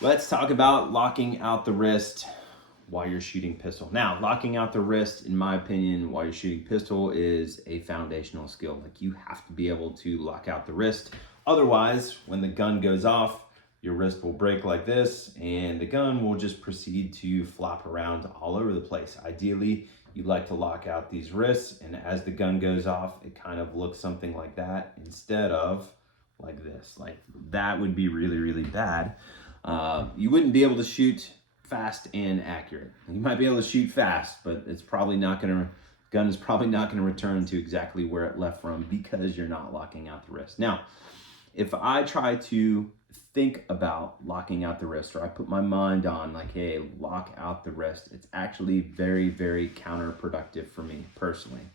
Let's talk about locking out the wrist while you're shooting pistol. Now, locking out the wrist, in my opinion, while you're shooting pistol is a foundational skill. Like, you have to be able to lock out the wrist. Otherwise, when the gun goes off, your wrist will break like this and the gun will just proceed to flop around all over the place. Ideally, you'd like to lock out these wrists, and as the gun goes off, it kind of looks something like that instead of like this. Like, that would be really, really bad. You wouldn't be able to shoot fast and accurate. You might be able to shoot fast, but it's probably not going to, gun is probably not going to return to exactly where it left from because you're not locking out the wrist. Now, if I try to think about locking out the wrist, or I put my mind on like, hey, lock out the wrist, it's actually very, very counterproductive for me personally.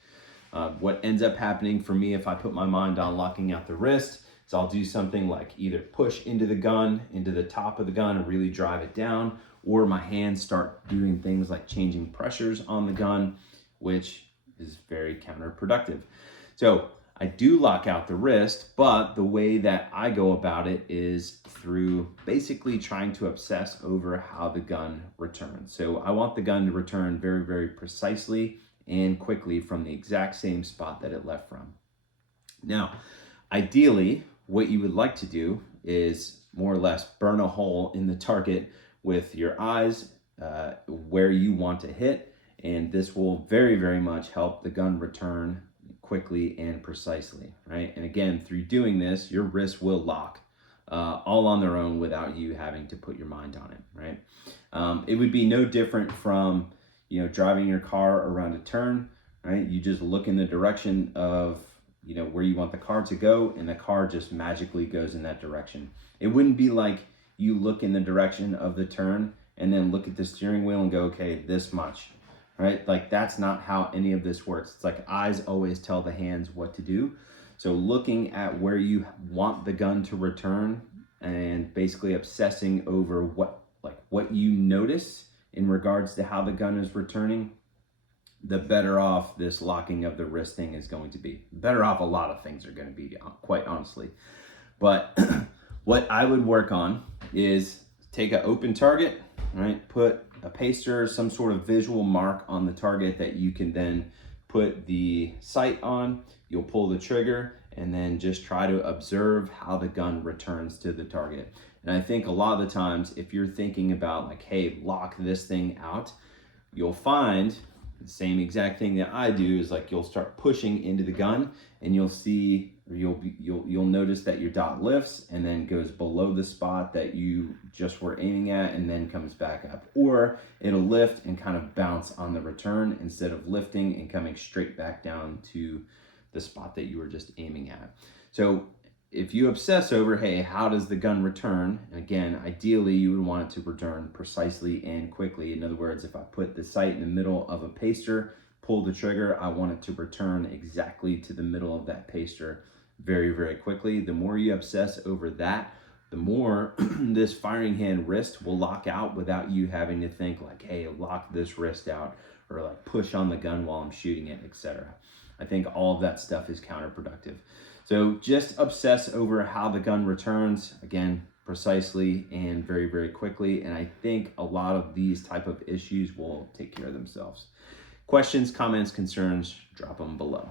What ends up happening for me if I put my mind on locking out the wrist is I'll do something like either push into the gun, into the top of the gun and really drive it down, or my hands start doing things like changing pressures on the gun, which is very counterproductive. So I do lock out the wrist, but the way that I go about it is through basically trying to obsess over how the gun returns. So I want the gun to return very, very precisely and quickly from the exact same spot that it left from. Now, ideally, what you would like to do is more or less burn a hole in the target with your eyes where you want to hit, and this will very, very much help the gun return quickly and precisely, right? And again, through doing this, your wrists will lock all on their own without you having to put your mind on it, right? It would be no different from, driving your car around a turn, right? You just look in the direction of, where you want the car to go, and the car just magically goes in that direction. It wouldn't be like you look in the direction of the turn and then look at the steering wheel and go, okay, this much, right? Like, that's not how any of this works. It's like eyes always tell the hands what to do. So looking at where you want the gun to return and basically obsessing over what you notice in regards to how the gun is returning, the better off this locking of the wrist thing is going to be. Better off a lot of things are going to be, quite honestly. But what I would work on is take an open target, right? Put a paster, some sort of visual mark on the target that you can then put the sight on. You'll pull the trigger and then just try to observe how the gun returns to the target. And I think a lot of the times, if you're thinking about like, hey, lock this thing out, you'll find the same exact thing that I do is like, you'll start pushing into the gun and you'll see, or you'll notice that your dot lifts and then goes below the spot that you just were aiming at and then comes back up, or it'll lift and kind of bounce on the return instead of lifting and coming straight back down to the spot that you were just aiming at. So if you obsess over, hey, how does the gun return? And again, ideally you would want it to return precisely and quickly. In other words, if I put the sight in the middle of a paster, pull the trigger, I want it to return exactly to the middle of that paster very, very quickly. The more you obsess over that, the more this firing hand wrist will lock out without you having to think like, hey, lock this wrist out, or like push on the gun while I'm shooting it, etc. I think all of that stuff is counterproductive. So just obsess over how the gun returns, again, precisely and very, very quickly. And I think a lot of these type of issues will take care of themselves. Questions, comments, concerns, drop them below.